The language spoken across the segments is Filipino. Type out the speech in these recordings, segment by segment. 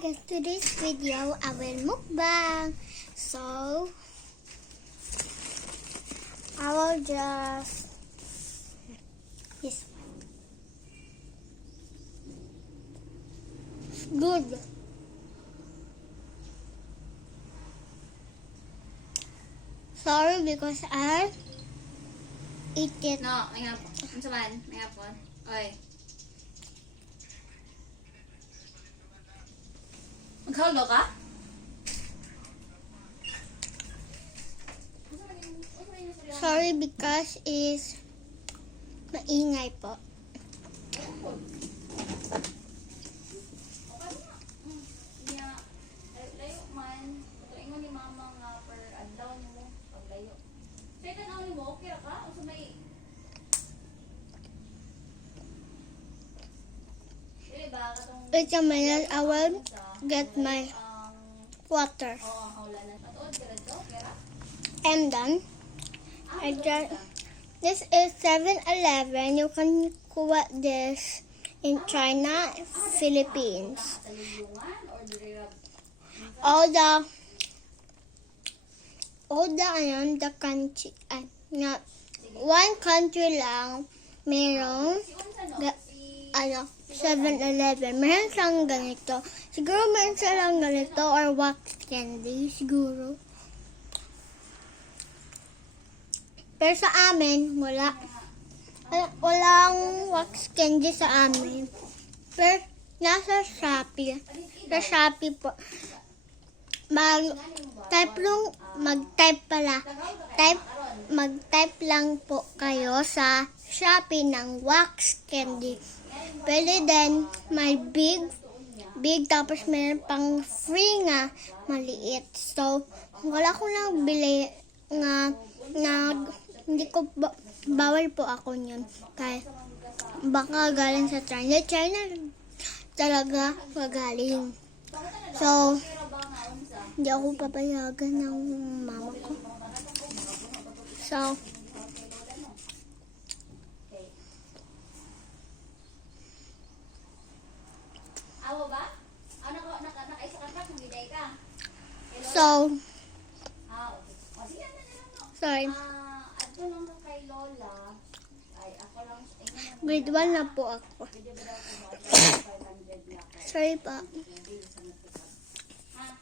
guys, today's video I will mukbang. So I will just this one. It's good. Sorry because I eat it. No, may hapon. Ano saman? May hapon. Oy. Magkaulo ka? Sorry because is maingay po. Layo man. Ingon ni mama nga per adlaw mo paglayo. Say tanaw ni mo okay ra ka? O sa may Dili ba katong Wait a minute, I will get my water. hawlanan. Atuod ka dito, kera? And then I just this is 7-Eleven. You can kuha this in China, Philippines. Talulungan or diri ra All the country, na one country lang merong si 7-Eleven. Meron siyang ganito. Siguro meron silang ganito or wax candy siguro. Pero sa amin, walang wax candy sa amin. Pero nasa Shopee. Sa Shopee po. Mag-type lang po kayo sa Shopee ng wax candy. Pwede din may big tapos meron pang free nga maliit. So, wala ko lang bili nga hindi ko bawal po ako yun. Kaya baka galing sa China. China talaga magaling. So, hindi ako papayagan ng mama ko. So, awo ba? Ano ko nakaisa ka kung giday ka? so, Okay. O sige na lang no. sorry. Adto lang ko kay Lola. Ay ako lang Grade 1 na po ako. Pwede ba daw ko 500 na ko. Sorry pa. Ha?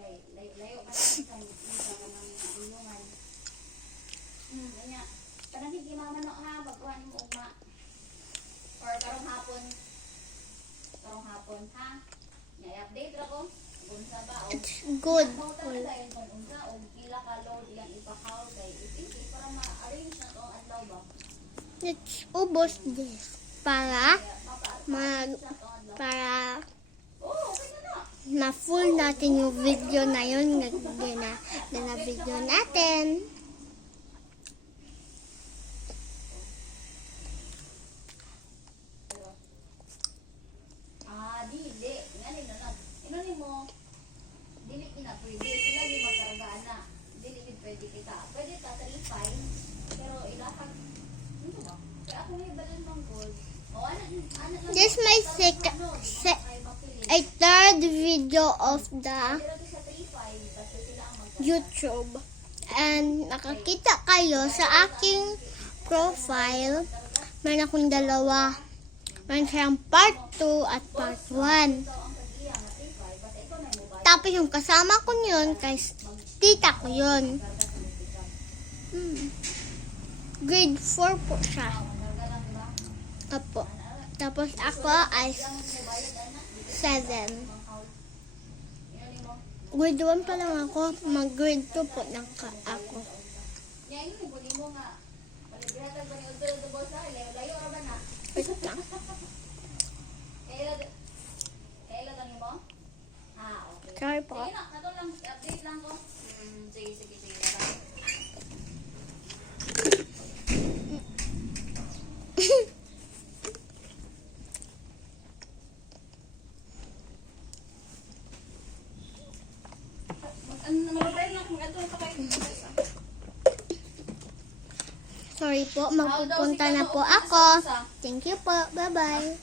Okay, layo ka sa ng inyungan. Kanya. Tanang hindi mama no ha, pagkuhan mo ugma. Or karong hapon. Karong hapon ha. I-update ra ko. Unsa ba o It's good. mo talaga yun kung unsa o pila ka load iyang ipahaw kay if para ma-arrange na to ang adlaw ba. Let's ubos this para Oh, okay na na. ma-full natin yung video na yun na video natin. Dili. Ngani na lang. Inani mo, dili kina pwede. Sila di magkaragaan na. Dili kid pwede kita. Pwede ta 3-5. Pero ilahag. Ano ba? Kaya ako may balan mang gold. O, ano lang. This is my third video of the Pero sa 3-5, basta sila ang YouTube. And nakakita kayo sa aking profile. Meron akong dalawa. Meron siyang part 2 at part 1. Tapos yung kasama ko yun, kay tita ko yun. Grade 4 po siya. Apo. Tapos ako ay 7. Grade 1 pa lang ako. Mag-grade 2 po na ako. Yan yung huli mo nga. Paligratan ba ni Udol Bosa? Layo ra ba na? Wait lang. Kailan lang mo? Okay. Sorry po. Sige na, nato lang, update lang ko. Sige. Sorry po, magpupunta na po ako. Thank you po. Bye-bye.